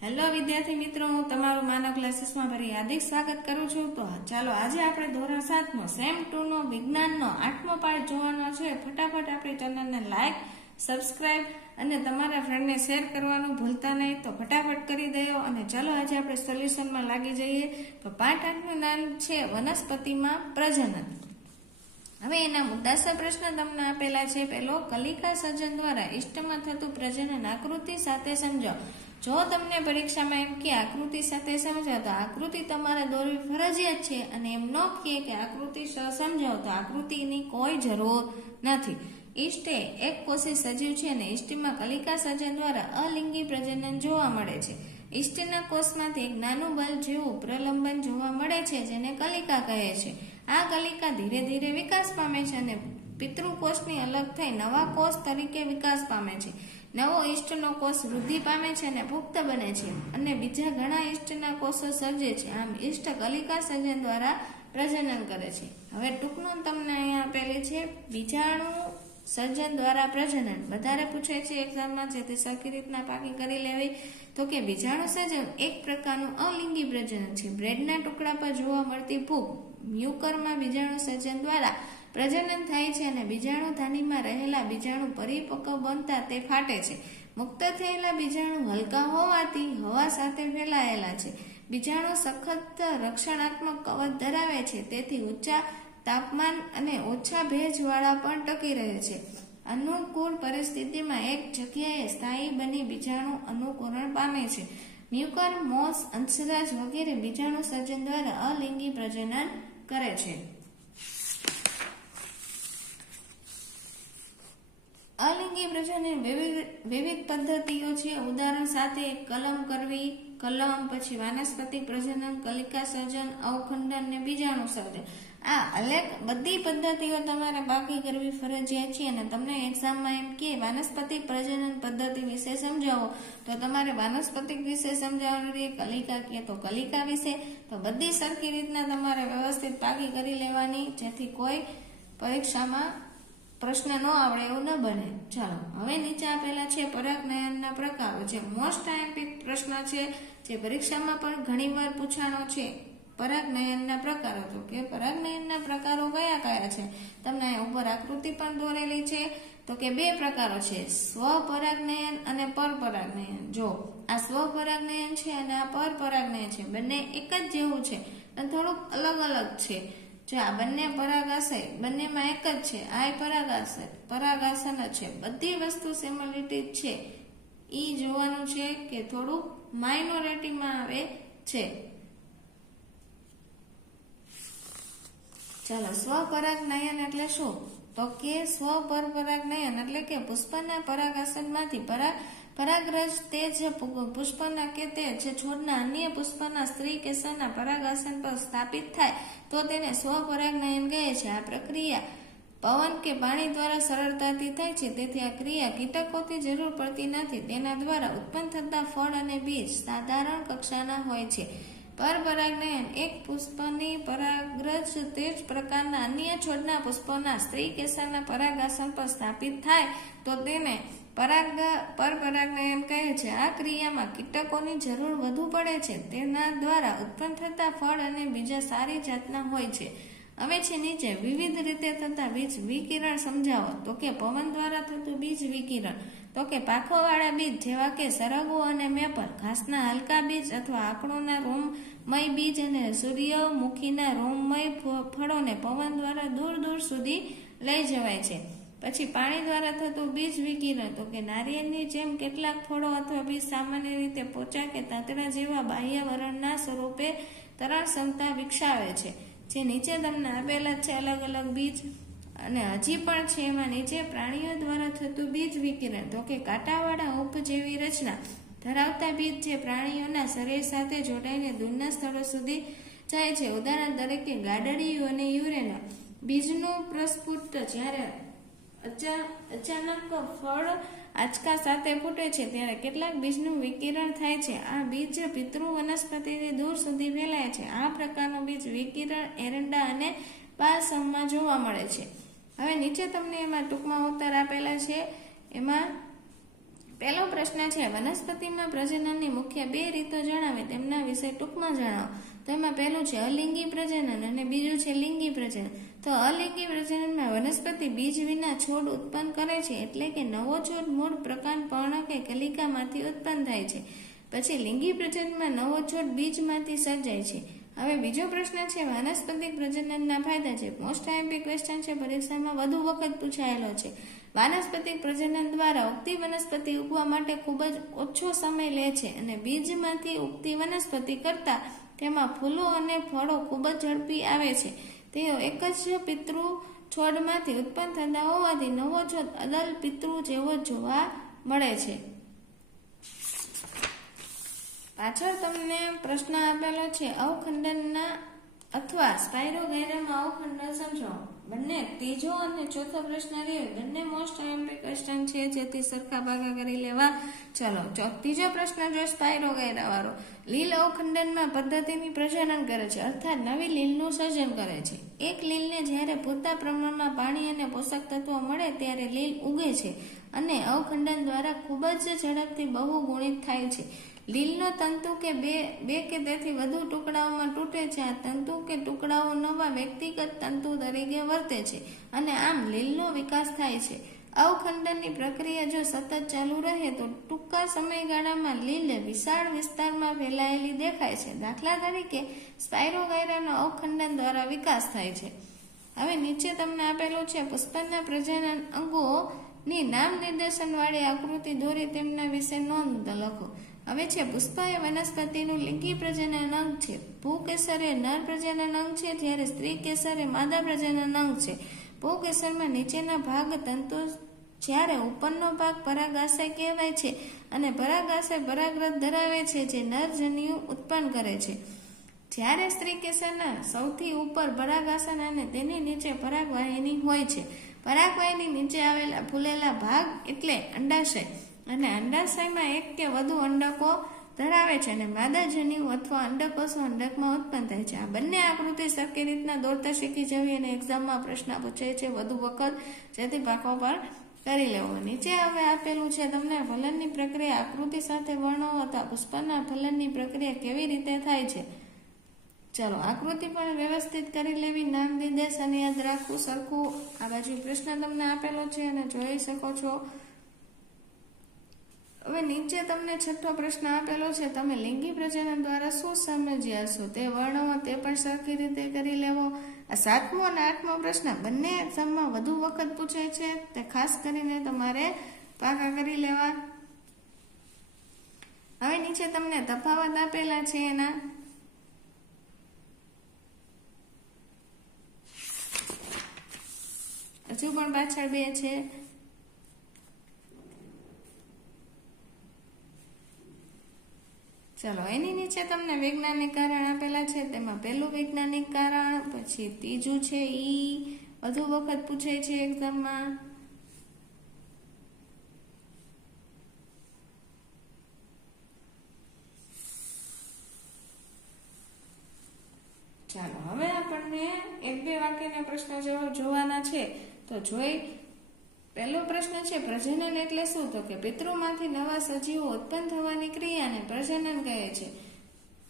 Hello વિદ્યાર્થી મિત્રો, હું તમારું માનવ ક્લાસીસમાં ફરી હાર્દિક સ્વાગત કરું છું। તો ચાલો આજે આપણે ધોરણ 7 નો સેમ 2 નો વિજ્ઞાનનો 8મો પાઠ જોવાનો છે। ફટાફટ આપણી ચેનલને લાઈક, સબસ્ક્રાઇબ અને તમારા ફ્રેન્ડને શેર કરવાનું ભૂલતા નહીં। તો ફટાફટ કરી દેજો અને ચાલો આજે આપણે સોલ્યુશનમાં લાગી જઈએ। તો પાઠ 8 નું નામ છે વનસ્પતિમાં પ્રજનન। હવે એના મુદ્દાસર પ્રશ્ન તમને આપેલા છે। પહેલો, કલિકા સર્જન દ્વારા ઇષ્ટમાં થતું પ્રજનન આકૃતિ સાથે સમજાવો। જો તમને પરીક્ષામાં એમ કે આકૃતિ સાથે સમજાવો તો આકૃતિ તમારે દોરવી ફરજિયાત છે, અને એમ ન કહે કે આકૃતિ સમજાવો તો આકૃતિની કોઈ જરૂર નથી। ઇષ્ટ એ એક કોષી સજીવ છે અને ઇષ્ટમાં કલિકા સર્જન દ્વારા અલિંગી પ્રજનન જોવા મળે છે। ઇષ્ટના કોષમાંથી એક નાનું બલ જેવું પ્રલંબન જોવા મળે છે, જેને કલિકા કહે છે। આ કલિકા ધીરે ધીરે વિકાસ પામે છે અને પિતૃકોષની અલગ થઈ નવા કોષ તરીકે વિકાસ પામે છે। નવો ઇષ્ટનો કોષ વૃદ્ધિ પામે છે અને પુખ્ત બને છે અને બીજા ઘણા ઇષ્ટના કોષો સર્જે છે। આમ ઇષ્ટ કલિકા સર્જન દ્વારા પ્રજનન કરે છે। હવે ટૂંકનું તમને અહીંયા આપેલી છે બીજાણુ સર્જન દ્વારા પ્રજનન। વધારે પૂછે છે એક્ઝામમાં, જેથી સરખી રીતના પાકી કરી લેવી। તો કે બીજાણુ સર્જન એક પ્રકારનું અલિંગી પ્રજનન છે। બ્રેડના ટુકડા પર જોવા મળતી ફૂગ મ્યુકરમાં બીજાણુ સર્જન દ્વારા પ્રજનન થાય છે અને બીજાણુ ધાનીમાં રહેલા બીજાણુ પરિપક્વ બનતા તે ફાટે છે। મુક્ત થયેલા બીજાણુ હલકા હોવાથી હવા સાથે ફેલાયેલા છે। બીજાણુ સખત રક્ષણાત્મક કવચ ધરાવે છે, તેથી ઊંચા તાપમાન અને ઓછા ભેજવાળા પણ ટકી રહે છે। અનુકૂળ પરિસ્થિતિમાં એક જગ્યાએ સ્થાયી બની બીજાણુ અનુકૂરણ પામે છે। મ્યુકર, મોસ, અંશરાજ વગેરે બીજાણુ સર્જન દ્વારા અલિંગી પ્રજનન કરે છે। અલિંગી પ્રજનન વિવિધ પદ્ધતિઓ છે। ઉદાહરણ સાથે કલમ કરવી, પછી વાનસ્પતિક પ્રજનન, કલિકા સર્જન, અવખંડન ને બીજાણુ સર્જન। આ બધી પદ્ધતિઓ તમારે બાકી કરવી ફરજિયાત છે અને તમને એક્ઝામમાં એમ કે વાનસ્પતિક પ્રજનન પદ્ધતિ વિશે સમજાવો તો તમારે વાનસ્પતિક વિશે સમજાવવાની, કલિકા કે તો કલિકા વિશે। તો બધી સરખી રીતના તમારે વ્યવસ્થિત બાકી કરી લેવાની, જેથી કોઈ પરીક્ષામાં પ્રશ્ન ન આવડે એવું ન બને। ચાલો હવે નીચે આપેલા છે પરાગનયનના પ્રકારો, જે મોસ્ટ આઈએમપી પ્રશ્ન છે, જે પરીક્ષામાં પણ ઘણી વાર પૂછાણો છે। પરાગનયનના પ્રકારો, તો કે પરાગનયનના પ્રકારો કયા કયા છે? તમને ઉપર આકૃતિ પણ દોરેલી છે। તો કે બે પ્રકારો છે, સ્વપરાગનયન અને પરપરાગનયન। જો આ સ્વપરાગનયન છે અને આ પરપરાગનયન છે, બંને એક જ જેવું છે પણ થોડુંક અલગ અલગ છે। જો આ બંને પરાગાશય, બંનેમાં એક જ છે। આ પરાગાસન જ છે, બધી વસ્તુ સિમિલિટી છે। ઈ જોવાનું છે કે થોડુંક માઇનોરિટીમાં આવે છે। ચાલો, સ્વપરાગનયન એટલે શું? તો કે સ્વપરાગનયન એટલે કે પુષ્પના પરાગાસનમાંથી પરાગરજ તે જ પુષ્પના કે તે જે છોડના અન્ય પુષ્પના સ્ત્રી કેસરના પરાગાસન પર સ્થાપિત થાય તો તેને સ્વપરાગનયન કહે છે। આ પ્રક્રિયા પવન કે પાણી દ્વારા સરળતાથી થાય છે, તેથી આ ક્રિયા કીટકોથી જરૂર પડતી નથી। તેના દ્વારા ઉત્પન્ન થતા ફળ અને બીજ સાધારણ કક્ષાના હોય છે। પરપરાગનયન એક પુષ્પની પરાગરજ તે જ પ્રકારના અન્ય છોડના પુષ્પોના સ્ત્રી કેસરના પરાગાસન પર સ્થાપિત થાય તો તેને પરપરાગનયન કહે છે। આ ક્રિયામાં કીટકોની જરૂર વધુ પડે છે, તેના દ્વારા ઉત્પન્ન થતા ફળ અને બીજા સારી જાતના હોય છે। હવે છે નીચે વિવિધ રીતે થતા બીજ વિકિરણ સમજાવો। તો કે પવન દ્વારા થતું બીજ વિકિરણ, તો કે પાંખોવાળા બીજ જેવા કે સરગવો અને મેપલ, ઘાસના હલકા બીજ અથવા આંકડોના રોમમય બીજ અને સૂર્યમુખીના રોમમય ફળોને પવન દ્વારા દૂર દૂર સુધી લઈ જવાય છે। પછી પાણી દ્વારા થતું બીજ વિકિરણ, તો કે નારિયેળની જેમ કેટલાક ફળો અથવા બીજ સામાન્ય રીતે પોચા કે તાતણા જેવા બાહ્યવરણના સ્વરૂપે તરણ ક્ષમતા વિકસાવે છે। જે નીચે તમને આપેલા છે અલગ અલગ બીજ, અને હજી પણ છે એમાં નીચે પ્રાણીઓ દ્વારા થતું બીજ વિકિરણ, તો કે કાંટાવાળા હૂંફ જેવી રચના ધરાવતા બીજ જે પ્રાણીઓના શરીર સાથે જોડાઈને દૂરના સ્થળો સુધી જાય છે। ઉદાહરણ તરીકે ગાડડિયું અને યુરેના બીજનું પ્રસ્ફુટ જ્યારે અચાનક ફળ આંચકા સાથે ફૂટે છે ત્યારે કેટલાક બીજનું વિકિરણ થાય છે। આ બીજ પિતૃ વનસ્પતિથી દૂર સુધી ફેલાય છે। આ પ્રકારનું બીજ વિકિરણ એરંડા અને બાલસમમાં જોવા મળે છે। હવે નીચે તમને એમાં ટૂંકમાં ઉત્તર આપેલા છે। એમાં પહેલો પ્રશ્ન છે, વનસ્પતિમાં પ્રજનનની મુખ્ય 2 રીતો જણાવે તેમના વિશે ટૂંકમાં જણાવો. તો એમાં પહેલું છે અલિંગી પ્રજનન અને બીજું છે લિંગી પ્રજનન. તો અલિંગી પ્રજનનમાં વનસ્પતિ બીજ વિના છોડ ઉત્પન્ન કરે છે, એટલે કે નવો છોડ મૂળ પ્રકાંડ પર્ણ કે કલિકામાંથી ઉત્પન્ન થાય છે. પછી લિંગી પ્રજનનમાં નવો છોડ બીજમાંથી સર્જાય છે. હવે બીજો પ્રશ્ન છે વાનસ્પતિક પ્રજનનના ફાયદા છે. મોસ્ટ આઈએમપી ક્વેશ્ચન છે, પરીક્ષામાં વધુ વખત પૂછાયેલો છે. વાનસ્પતિક પ્રજનન દ્વારા ઉગતી વનસ્પતિ ઉગવા માટે ખૂબ જ ઓછો સમય લે છે અને બીજમાંથી ઉગતી વનસ્પતિ કરતા તેમાં ફૂલો અને ફળો ખૂબ જ ઝડપી આવે છે. તેઓ એક જ પિતૃ છોડમાંથી ઉત્પન્ન થતા હોવાથી નવો છોડ અદલ પિતૃ જેવો જોવા મળે છે. પાછળ તમને પ્રશ્ન આપેલો છે, અવખંડનના અથવા સ્પાયરોગાયરામાં અવખંડન સમજાવો. બંને ત્રીજો અને ચોથો પ્રશ્ન રહ્યો, બંને મોસ્ટ આઈએમપી ક્વેશ્ચન છે, જેથી સરખા ભાગા કરી લેવા. ચલો, ત્રીજો પ્રશ્ન જો સ્પાયરોગાયરા વાળો. લીલ અવખંડનમાં પદ્ધતિની પ્રજનન કરે છે, અર્થાત નવી લીલનું સર્જન કરે છે. એક લીલને જ્યારે પૂરતા પ્રમાણમાં પાણી અને પોષક તત્વો મળે ત્યારે લીલ ઉગે છે અને અવખંડન દ્વારા ખૂબ જ ઝડપથી બહુગુણિત થાય છે. લીલનો તંતુ કે બે કે તેથી વધુ ટુકડાઓમાં તૂટે છે. આ તંતુ કે ટુકડાઓ નવા વ્યક્તિગત તંતુ તરીકે વર્તે છે અને આમ લીલનો વિકાસ થાય છે. અવખંડનની પ્રક્રિયા જો સતત ચાલુ રહે તો ટૂંકા સમયગાળામાં લીલ વિશાળ વિસ્તારમાં ફેલાયેલી દેખાય છે. દાખલા તરીકે સ્પાયરોગાયરાનો અવખંડન દ્વારા વિકાસ થાય છે. હવે નીચે તમને આપેલું છે, પુષ્પના પ્રજનન અંગોની નામ નિર્દેશન વાળી આકૃતિ દોરી તેમના વિશે નોંધ લખો. હવે છે, પુષ્પ એ વનસ્પતિનું લિંગી પ્રજનન અંગ છે. પુંકેસર એ નર પ્રજનન અંગ છે, જ્યારે સ્ત્રી કેસર એ માદા પ્રજનન અંગ છે. પુંકેસરમાં નીચેના ભાગ તંતુ, જ્યારે ઉપરનો ભાગ પરાગાશય કહેવાય છે અને પરાગાશય પરાગરજ ધરાવે છે જે નરજન્યુ ઉત્પન્ન કરે છે. જ્યારે સ્ત્રી કેસરના સૌથી ઉપર પરાગાશય અને તેની નીચે પરાગવાહિની હોય છે. પરાગવાહિની નીચે આવેલા ફૂલેલા ભાગ એટલે અંડાશય અને અંડાશયમાં એક કે વધુ અંડકો ધરાવે છે અને માદા જન્યુ અથવા અંડકોષો અંડકમાં ઉત્પન્ન થાય છે. આ બંને આકૃતિ સરખી રીતના દોરતા શીખી જવી અને એક્ઝામમાં પ્રશ્ન પૂછે છે વધુ વખત, જેથી પાકો પર કરી લેવો. નીચે હવે આપેલું છે તમને ફલનની પ્રક્રિયા આકૃતિ સાથે વર્ણવો હતા. પુષ્પના ફલનની પ્રક્રિયા કેવી રીતે થાય છે. ચલો, આકૃતિ પણ વ્યવસ્થિત કરી લેવી, નામ નિર્દેશન યાદ રાખવું સરખું. આ બાજુ પ્રશ્ન તમને આપેલો છે અને જોઈ શકો છો. હવે નીચે તમને છઠ્ઠો પ્રશ્ન આપેલો છે, તમે લિંગી પ્રજનન દ્વારા શું સમજ્યા છો તે વર્ણવો, તે પણ સરખી રીતે કરી લેવો. આ 7મો અને 8મો પ્રશ્ન બંને એક્ઝામમાં વધુ વખત પૂછાય છે, તે ખાસ કરીને તમારે પાકા કરી લેવા. હવે નીચે તમને તફાવત આપેલા છે એના. હજુ પણ પાછળ 2 છે. ચલો, એની નીચે તમને વૈજ્ઞાનિક કારણ આપેલા છે. તેમાં પહેલું વૈજ્ઞાનિક કારણ, પછી ત્રીજું છે ઈ વધુ વખત પૂછાય છે એક્ઝામમાં. ચાલો, હવે આપણને 1-2 વાક્યના પ્રશ્ન જોવાના છે. તો જોઈ, પહેલો પ્રશ્ન છે, પ્રજનન એટલે શું? તો કે પિતૃમાંથી નવા સજીવો ઉત્પન્ન થવાની ક્રિયાને પ્રજનન કહે છે.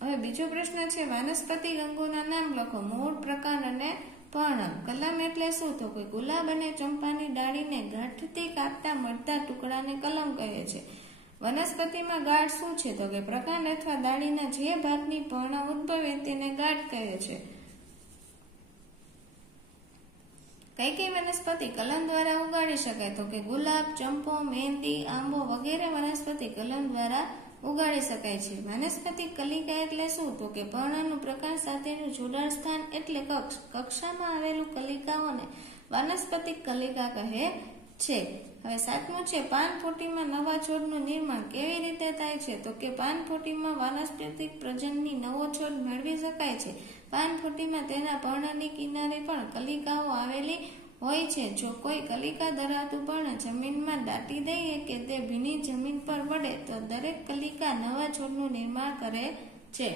હવે બીજો પ્રશ્ન છે, વાનસ્પતિક અંગોના નામ લખો. મૂળ, પ્રકાંડ અને પર્ણ. કલમ એટલે શું? તો કે ગુલાબ અને ચંપાની ડાળીને ગાંઠથી કાપતા મળતા ટુકડાને કલમ કહે છે. વનસ્પતિમાં ગાંઠ શું છે? તો કે પ્રકાંડ અથવા ડાળીના જે ભાગની પર્ણ ઉદ્ભવે તેને ગાંઠ કહે છે. કઈ કઈ વનસ્પતિ કલમ દ્વારા ઉગાડી શકાય? તો કે ગુલાબ, ચંપો, મહેંદી, આંબો વગેરે વનસ્પતિ કલમ દ્વારા ઉગાડી શકાય છે. વાનસ્પતિક કલિકા એટલે શું? તો કે પર્ણનું પ્રકાંડ સાથેનું જોડાણ સ્થાન એટલે કક્ષ. કક્ષામાં આવેલું કલિકાઓને વાનસ્પતિક કલિકા કહે છે. હવે 7મું છે, પાનફૂટીમાં નવા છોડનું નિર્માણ કેવી રીતે થાય છે? તો કે પાનફૂટીમાં વાનસ્પતિક પ્રજનનની નવો છોડ મેળવી શકાય છે. પાનફૂટીમાં તેના પર્ણની કિનારે પણ કલિકાઓ આવેલી હોય છે. જો કોઈ કલિકા ધરાવતું પર્ણ જમીનમાં દાટી દઈએ કે તે ભીની જમીન પર પડે તો દરેક કલિકા નવા છોડનું નિર્માણ કરે છે.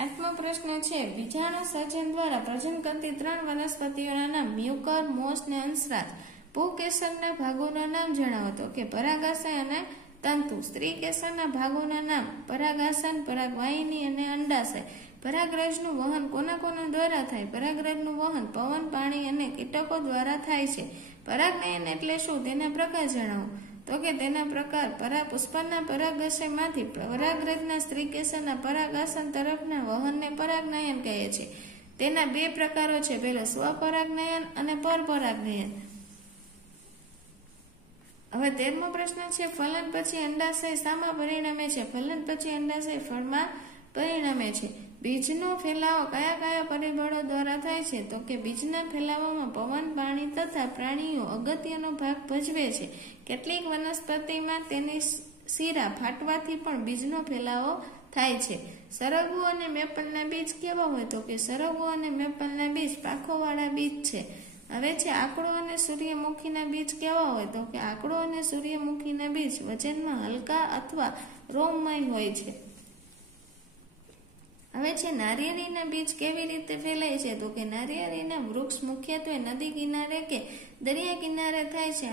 8મો પ્રશ્ન છે, બીજાણુ સર્જન દ્વારા પ્રજનન કરતી 3 વનસ્પતિઓના નામ મ્યુકર, મોસ ને અંશરાજ. પુંકેસરના ભાગોના નામ જણાવો. તો કે પરાગાશય અને તંતુ. સ્ત્રી કેસરના ભાગોના નામ પરાગાસન, પરાગવાહિની અને અંડાશય. પરાગરજનું વહન કોના દ્વારા થાય? પરાગરજનું વહન પવન, પાણી અને કીટકો દ્વારા થાય છે. પરાગનયન એટલે શું? તેના પ્રકાર જણાવો. તો કે તેના પ્રકાર પુષ્પના પરાગાશયમાંથી પરાગરજના સ્ત્રીકેસરના પરાગાસન તરફના વહનને પરાગનયન કહે છે. તેના 2 પ્રકારો છે. પહેલો સ્વપરાગનયન અને પરપરાગનયન. હવે 13મો પ્રશ્ન છે, ફલન પછી અંડાશય શામાં પરિણમે છે? ફલન પછી અંડાશય ફળમાં પરિણમે છે. બીજનો ફેલાવો કયા પરિબળો દ્વારા થાય છે? તો કે બીજના ફેલાવામાં પવન, પાણી તથા પ્રાણીઓ અગત્યનો ભાગ ભજવે છે. કેટલીક વનસ્પતિમાં તેની શીરા ફાટવાથી પણ બીજનો ફેલાવો થાય છે. સરગવો અને મેપલના બીજ કેવા હોય? તો કે સરગવો અને મેપલના બીજ પાંખોવાળા બીજ છે. હવે છે આકડો અને સૂર્યમુખીના બીજ કેવા હોય? તો કે આકડો અને સૂર્યમુખીના બીજ વજનમાં હલકા અથવા રોમમય હોય છે. હવે છે નારિયેળીના બીજ કેવી રીતે ફેલાય છે? તો કે નારિયેળીના વૃક્ષ મુખ્યત્વે નદી કિનારે કે દરિયા કિનારે થાય છે.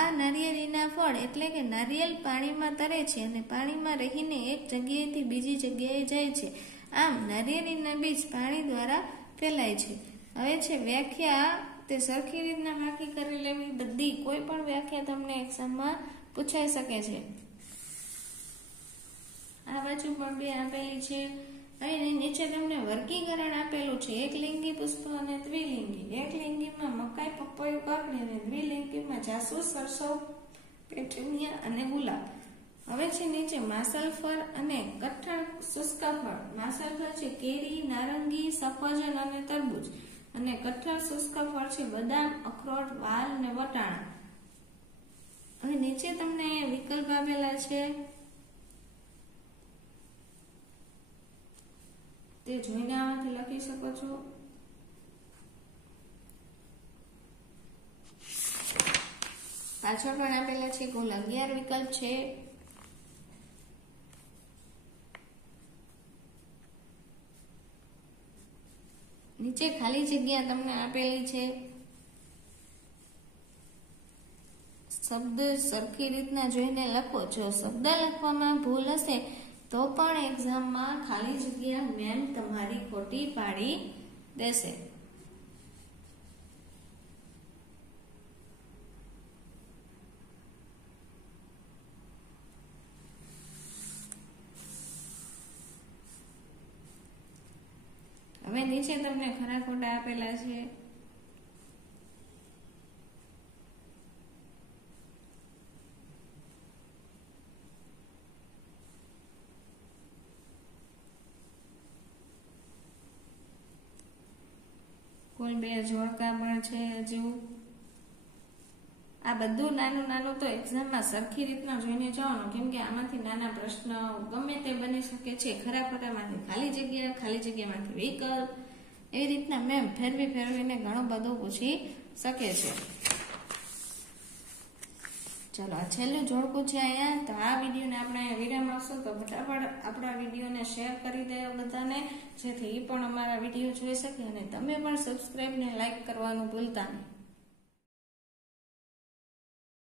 આ નારિયેળીના ફળ એટલે કે નારિયેળ પાણીમાં તરે છે અને પાણીમાં રહીને એક જગ્યાએથી બીજી જગ્યાએ જાય છે. આમ નારિયેળીના બીજ પાણી દ્વારા ફેલાય છે. હવે છે વ્યાખ્યા તે સરખી રીતના વાંકી કરી લેવી. બધી કોઈ પણ વ્યાખ્યા તમને એક્ઝામમાં પૂછાઈ શકે છે. આ બાજુ પણ 2 આપેલી છે. હવે નીચે તમને વર્ગીકરણ આપેલું છે. એકલિંગી પુષ્પ અને દ્વિલિંગી. એકલિંગીમાં મકાઈ, પપૈયું, કાકડી અને દ્વિલિંગીમાં જાસૂસ, સરસવ, પેટુનિયા અને ગુલાબ. હવે છે નીચે માસલફળ અને કઠણ શુષ્કફળ. માસલફળ છે કેરી, નારંગી, સફરજન અને તરબૂચ અને કઠણ શુષ્કફળ છે બદામ, અખરોટ, વાલ અને વટાણા. હવે નીચે તમને વિકલ્પ આપેલા છે, તે જોઈને આમાંથી લખી શકો છો. પાછળ પણ આપેલા છે. કુલ 11 વિકલ્પ છે. નીચે ખાલી જગ્યા તમને આપેલી છે. શબ્દ સરખી રીતના જોઈને લખો. જો શબ્દ લખવામાં ભૂલ હશે તો પણ એક્ઝામમાં ખાલી જગ્યા મેમ તમારી ખોટી પાડી દેશે. હવે નીચે તમને ખરા ખોટા આપેલા છે. કુલ 2 જોડકા પણ છે. હજુ આ બધું નાનું તો એક્ઝામમાં સરખી રીતના જોઈને જવાનું, કેમ કે આમાંથી નાના પ્રશ્ન ગમે તે બની શકે છે. ખરા ખોટામાંથી ખાલી જગ્યામાંથી વિકલ્પ, એવી રીતના મેમ ફેરવીને ઘણું બધું પૂછી શકે છે. ચલો આ છેલ્લું જોડકું છે અહીંયા. તો આ વિડીયોને આપણે અહીંયા વિરામ આપશું. તો ફટાફટ આપણા વિડીયોને શેર કરી દેજો બધાને, જેથી એ પણ અમારા વિડીયો જોઈ શકે અને તમે પણ સબસ્ક્રાઈબ ને લાઈક કરવાનું ભૂલતા નહીં.